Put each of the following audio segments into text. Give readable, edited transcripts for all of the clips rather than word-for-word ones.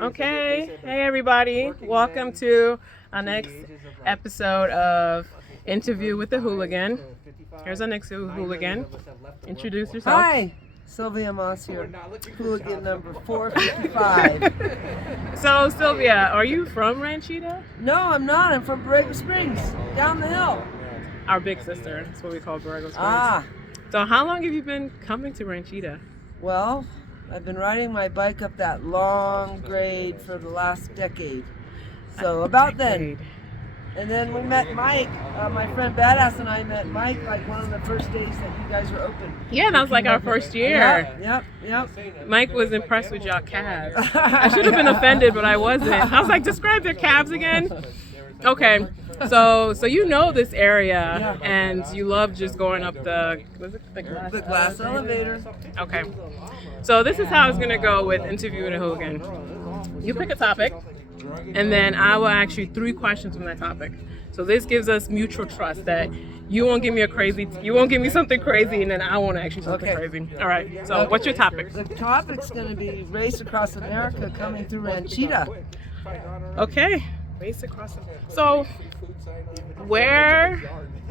Okay, hey everybody, welcome to our next episode of Interview with the Hooligan. Here's our next hooligan. Introduce yourself. Hi, Sylvia Maas here, hooligan number 455. So Sylvia, are you from Ranchita? No, I'm not. I'm from Borrego Springs, down the hill. Our big sister, that's what we call Borrego Springs. Ah, So how long have you been coming to Ranchita? well, I've been riding my bike up that long grade for the last decade. So about then. And then we met Mike, my friend Badass and I met Mike like one of the first days that you guys were open. Yeah, that was like our first year. Yep. Mike was impressed with y'all calves. I should have been offended, but I wasn't. I was like, describe their calves again. Okay, so you know this area, and you love just going up the glass elevator. Okay, so this is how it's gonna go with Interview with a Hooligan. You pick a topic, and then I will ask you 3 questions from that topic. So this gives us mutual trust that you won't give me something crazy, and then I won't ask you something crazy. All right. So what's your topic? The topic's going to be Race Across America coming through Ranchita. Okay. Race Across America. So where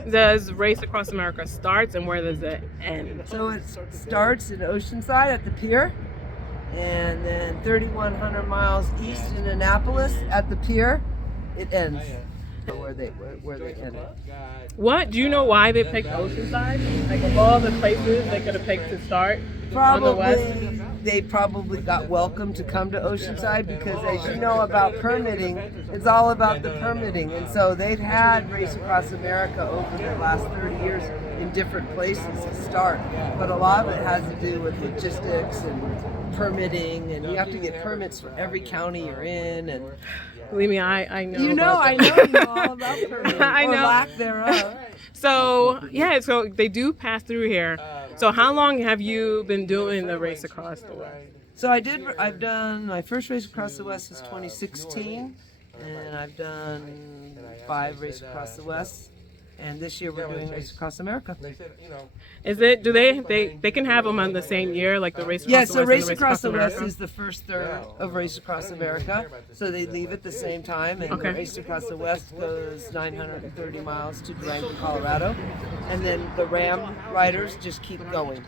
does Race Across America start and where does it end? So it starts in Oceanside at the pier, and then 3,100 miles east in Annapolis at the pier, it ends. Where they end it. What? Do you know why they picked Oceanside? Like of all the places they could have picked to start on the west? They probably got welcome to come to Oceanside because, as you know about permitting, it's all about the permitting. And so they've had Race Across America over the last 30 years in different places to start. But a lot of it has to do with logistics and permitting, and you have to get permits for every county you're in. And believe me, I know. You know, I know you all about permitting I know. Or lack thereof. So they do pass through here. So how long have you been doing the Race Across the West? So I've done, my first Race Across the West was 2016, and I've done 5 Race Across the West, and this year we're doing Race Across America. Is it, do they can have them on the same year, like the Race Across the West? Yeah, so Race Across the West America? is the first third of Race Across America, so they leave at the same time, and the Race Across the West goes 930 miles to Durango, Colorado, and then the RAAM riders just keep going.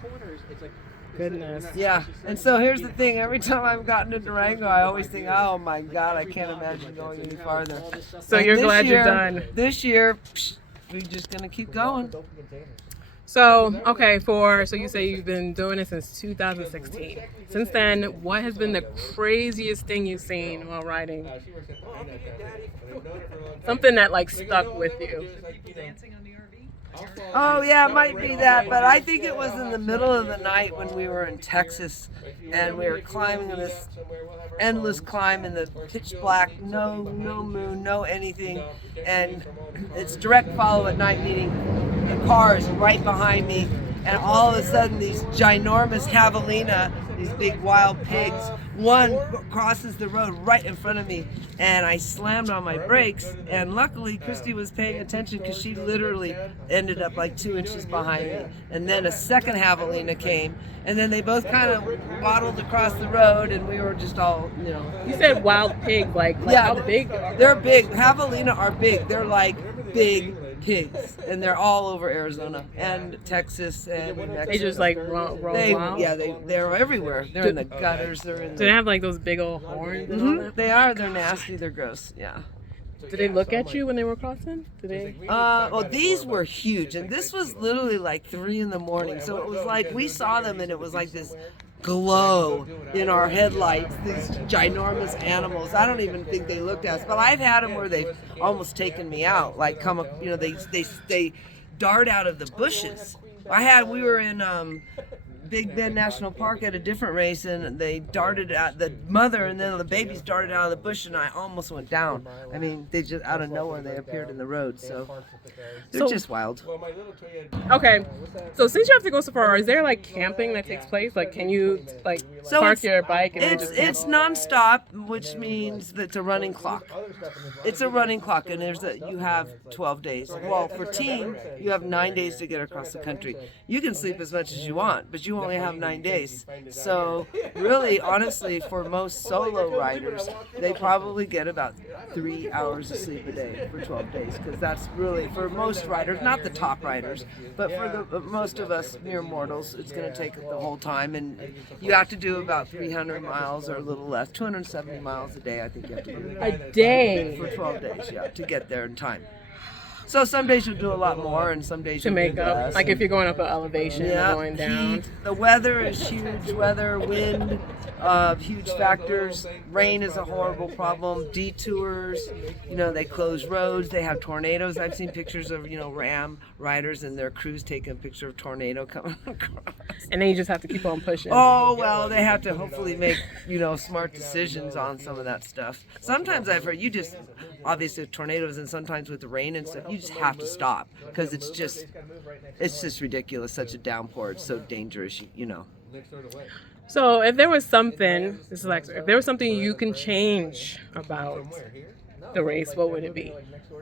Goodness. Yeah, and so here's the thing, every time I've gotten to Durango, I always think, oh my God, I can't imagine going any farther. So and you're glad you're done. This year, we're just gonna keep going. So, okay, so you say you've been doing it since 2016. Since then, what has been the craziest thing you've seen while riding? Something that like stuck with you. Oh yeah, it might be that, but I think it was in the middle of the night when we were in Texas and we were climbing this endless climb in the pitch black, no moon, no anything, and it's direct follow at night, meaning the car is right behind me, and all of a sudden these ginormous javelina, these big wild pigs, one crosses the road right in front of me, and I slammed on my brakes, and luckily Christy was paying attention because she literally ended up like 2 inches behind me, and then a second javelina came, and then they both kind of waddled across the road, and we were just all, you know. You said wild pig, like yeah, how big? They're big. Javelina are big. They're like big pigs, and they're all over Arizona and Texas and New Mexico. They just like roll wild? Yeah, they're everywhere. They're in the gutters. They're in. Do they have like those big old horns? And all that? They are. They're nasty. They're gross. Yeah. Did they look at you when they were crossing? Did they? Well, these were huge, and this was literally like 3 in the morning. So it was like we saw them, and it was like this glow in our headlights. These ginormous animals. I don't even think they looked at us, but I've had them where they've almost taken me out. Like come up, you know, they dart out of the bushes. We were in Big Bend National Park at a different race, and they darted at the mother, and then the babies darted out of the bush, and I almost went down. I mean, they just out of nowhere they appeared in the road, so they're just wild. Okay, so since you have to go so far, is there like camping that takes place? Like, can you like park your bike and then just camp? It's nonstop, which means that it's a running clock. It's a running clock, and you have 12 days. Well, for team, you have 9 days to get across the country. You can sleep as much as you want, but you you only have 9 days. So really, honestly, for most solo riders, they probably get about 3 hours of sleep a day for 12 days, because that's really, for most riders, not the top riders, but for the most of us mere mortals, it's going to take the whole time. And you have to do about 300 miles or a little less, 270 miles a day, I think you have to do. A day? For 12 days, yeah, to get there in time. So some days you'll do a lot more, and some days To you'll make do up, less. like if you're going up an elevation Yeah, or going down. heat. The weather is huge. Weather, wind, huge factors. Rain is a horrible problem. Detours, they close roads. They have tornadoes. I've seen pictures of, RAAM riders and their crews taking a picture of tornado coming across. And then you just have to keep on pushing. Oh, well, they have to hopefully make, smart decisions on some of that stuff. Sometimes I've heard obviously with tornadoes and sometimes with the rain and stuff, you just have to stop because it's just ridiculous. Such a downpour. It's so dangerous, So if there was something, this is Alexa, if there was something you can change about the race, what would it be?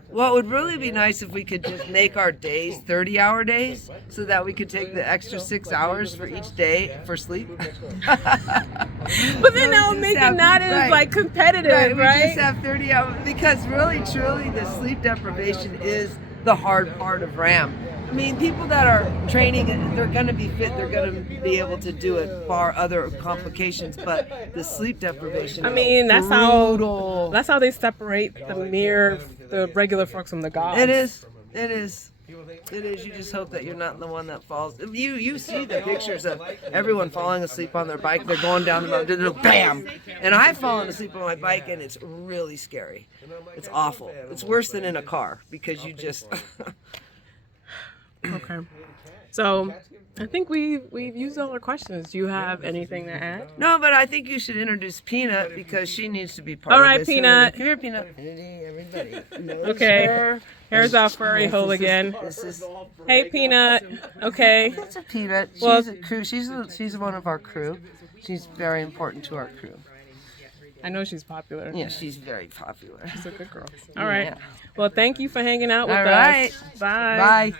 Well, it would really be nice if we could just make our days 30-hour days so that we could take the extra 6 hours for each day for sleep. But then that would make it not as competitive, right? We just have 30 hours because really, truly, the sleep deprivation is the hard part of RAAM. I mean, people that are training, they're going to be fit, they're going to be able to do it, bar other complications, but the sleep deprivation is brutal. That's how they separate the regular folks from the gods. It is. You just hope that you're not the one that falls. You see the pictures of everyone falling asleep on their bike. They're going down the mountain, bam! And I've fallen asleep on my bike, and it's really scary. It's awful. It's worse than in a car because you just... Okay. So I think we've used all our questions. Do you have anything to add? No, but I think you should introduce Peanut because she needs to be part of this. All right, Peanut. Come here, Peanut. Everybody. Okay. Here's our furry hooligan. Hey, Peanut. Okay. That's a Peanut. She's a crew. She's one of our crew. She's very important to our crew. I know she's popular. Yeah, she's very popular. She's a good girl. All right. Well, thank you for hanging out with us. All right. Bye. Bye.